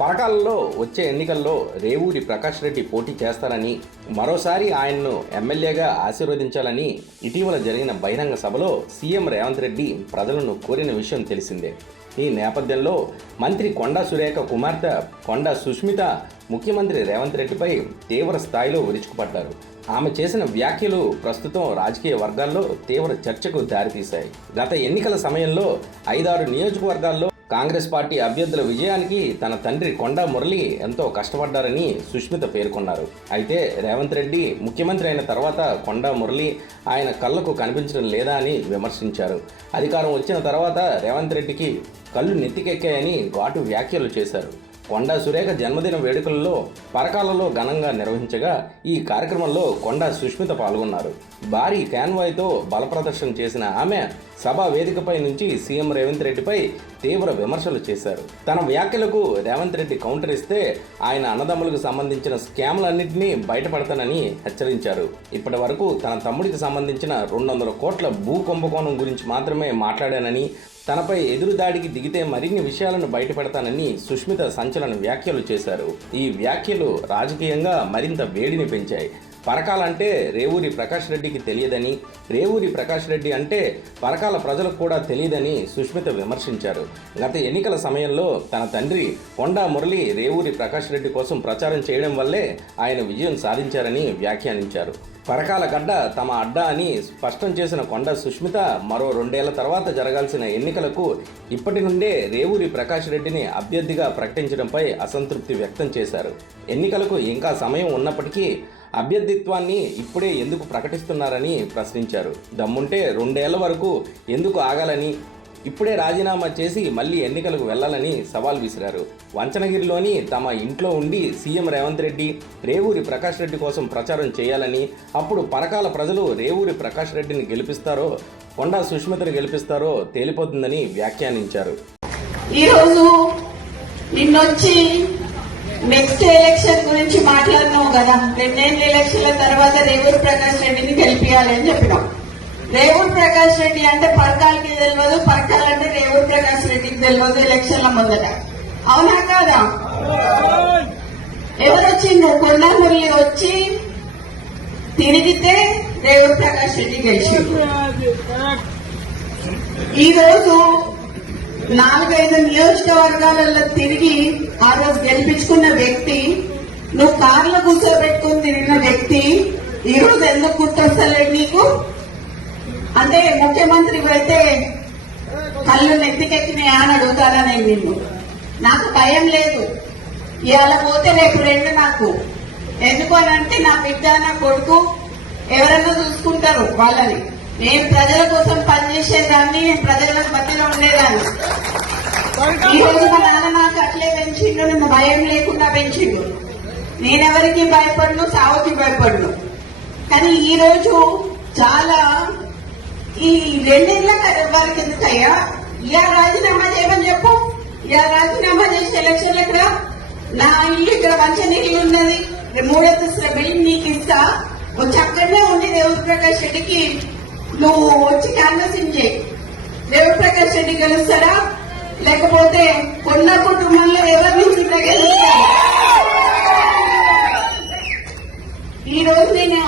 పరకాలలో వచ్చే ఎన్నికల్లో రేవూరి ప్రకాష్ రెడ్డి పోటీ చేస్తారని, మరోసారి ఆయన్ను ఎమ్మెల్యేగా ఆశీర్వదించాలని ఇటీవల జరిగిన బహిరంగ సభలో సీఎం రేవంత్ రెడ్డి ప్రజలను కోరిన విషయం తెలిసిందే. ఈ నేపథ్యంలో మంత్రి కొండా సురేఖ కుమార్తె కొండా సుష్మిత ముఖ్యమంత్రి రేవంత్ రెడ్డిపై తీవ్ర స్థాయిలో విరుచుకుపడ్డారు. ఆమె చేసిన వ్యాఖ్యలు ప్రస్తుతం రాజకీయ వర్గాల్లో తీవ్ర చర్చకు దారితీశాయి. గత ఎన్నికల సమయంలో 5-6 నియోజకవర్గాల్లో కాంగ్రెస్ పార్టీ అభ్యర్థుల విజయానికి తన తండ్రి కొండా మురళి ఎంతో కష్టపడ్డారని సుష్మిత పేర్కొన్నారు. అయితే రేవంత్ రెడ్డి ముఖ్యమంత్రి అయిన తర్వాత కొండా మురళి ఆయన కళ్ళకు కనిపించడం లేదా అని విమర్శించారు. అధికారం వచ్చిన తర్వాత రేవంత్ రెడ్డికి కళ్ళు నెత్తికెక్కాయని ఘాటు వ్యాఖ్యలు చేశారు. కొండా సురేఖ జన్మదిన వేడుకల్లో పరకాలలో ఘనంగా నిర్వహించగా ఈ కార్యక్రమంలో కొండా సుష్మిత పాల్గొన్నారు. భారీ కాన్వాయ్తో బలప్రదర్శన చేసిన ఆమె సభా వేదికపై నుంచి సీఎం రేవంత్ రెడ్డిపై తీవ్ర విమర్శలు చేశారు. తన వ్యాఖ్యలకు రేవంత్ రెడ్డి కౌంటర్ ఇస్తే ఆయన అన్నదమ్ములకు సంబంధించిన స్కామ్లన్నింటినీ బయటపడతానని హెచ్చరించారు. ఇప్పటి వరకు తన తమ్ముడికి సంబంధించిన 200 కోట్ల భూ కుంభకోణం గురించి మాత్రమే మాట్లాడానని, తనపై ఎదురుదాడికి దిగితే మరిన్ని విషయాలను బయటపెడతానని సుష్మిత సంచలన వ్యాఖ్యలు చేశారు. ఈ వ్యాఖ్యలు రాజకీయంగా మరింత వేడిని పెంచాయి. పరకాలంటే రేవూరి ప్రకాష్ రెడ్డికి తెలియదని, రేవూరి ప్రకాష్ రెడ్డి అంటే పరకాల ప్రజలకు కూడా తెలియదని సుష్మిత విమర్శించారు. గత ఎన్నికల సమయంలో తన తండ్రి కొండా మురళి రేవూరి ప్రకాష్ రెడ్డి కోసం ప్రచారం చేయడం వల్లే ఆయన విజయం సాధించారని వ్యాఖ్యానించారు. పరకాల గడ్డ తమ అడ్డా అని స్పష్టం చేసిన కొండా సుష్మిత మరో 2 ఏళ్ల తర్వాత జరగాల్సిన ఎన్నికలకు ఇప్పటి నుండే రేవూరి ప్రకాష్ రెడ్డిని అభ్యర్థిగా ప్రకటించడంపై అసంతృప్తి వ్యక్తం చేశారు. ఎన్నికలకు ఇంకా సమయం ఉన్నప్పటికీ అభ్యర్థిత్వాన్ని ఇప్పుడే ఎందుకు ప్రకటిస్తున్నారని ప్రశ్నించారు. దమ్ముంటే 2 ఏళ్ల వరకు ఎందుకు ఆగాలని, ఇప్పుడే రాజీనామా చేసి మళ్ళీ ఎన్నికలకు వెళ్లాలని సవాల్ విసిరారు. వంచనగిరిలోని తమ ఇంట్లో ఉండి సీఎం రేవంత్ రెడ్డి రేవూరి ప్రకాష్ రెడ్డి కోసం ప్రచారం చేయాలని, అప్పుడు పరకాల ప్రజలు రేవూరి ప్రకాష్ రెడ్డిని గెలిపిస్తారో కొండా సుష్మితను గెలిపిస్తారో తేలిపోతుందని వ్యాఖ్యానించారు. ఈరోజు నిన్నొచ్చి నెక్స్ట్ ఎలక్షన్ గురించి మాట్లాడినావు కదా, 2 ఏళ్ళ ఎలక్షన్ల తర్వాత రేవూరి ప్రకాష్ రెడ్డిని గెలిపియాలి అని చెప్పినాం. రేవూరి ప్రకాష్ రెడ్డి అంటే పరకాలకి తెలియదు, పరకాలంటే రేవూరి ప్రకాష్ రెడ్డికి తెలియదు ఎలక్షన్ల ముందట. అవునా కాదా? ఎవరు వచ్చిండు? కొండా మురళి వచ్చి తిరిగితే రేవూరి ప్రకాష్ రెడ్డి గెలిచిండు. ఈ రోజు 4-5 నియోజకవర్గాలలో తిరిగి ఆ రోజు గెలిపించుకున్న వ్యక్తి, నువ్వు కార్లో కూర్చోబెట్టుకుని తిరిగిన వ్యక్తి ఈ రోజు ఎందుకు గుర్తొస్తలేదు నీకు? అంటే ముఖ్యమంత్రి అయితే కళ్ళు నెత్తికెక్కినాయా అని అడుగుతారా? నేను నిన్ను, నాకు భయం లేదు. ఇవాళ పోతే రేపు 2 నాకు. ఎందుకు అని అంటే నా బిడ్డ నా కొడుకు ఎవరైనా చూసుకుంటారు వాళ్ళని. నేను ప్రజల కోసం పనిచేసేదాన్ని, నేను ప్రజల మధ్యలో ఉండేదాన్ని. ఈ రోజు మా నాన్న నాకు అట్లే పెంచిండు, నేను భయం లేకుండా పెంచిండు. నేనెవరికి భయపడను, సావుకి భయపడను. కానీ ఈ రోజు చాలా ఈ 2 ఏళ్ల వారికి ఎందుకయ్యా ఇలా రాజీనామా చేయమని చెప్పు. ఇలా రాజీనామా చేసి ఎలక్షన్లు ఇక్కడ నా ఇల్లు ఇక్కడ మంచినీళ్ళు ఉన్నది, 3 అంతస్తుల బిల్డింగ్ నీకు ఇస్తా, వచ్చి అక్కడనే ఉండి రేవూరి ప్రకాష్ రెడ్డికి నువ్వు వచ్చి క్యాన్వసింగ్ చేయి. రేవూరి ప్రకాష్ రెడ్డి గెలుస్తారా, లేకపోతే కొండ కుటుంబంలో ఎవరి నుంచి గెలుస్తారా? ఈ రోజు నేను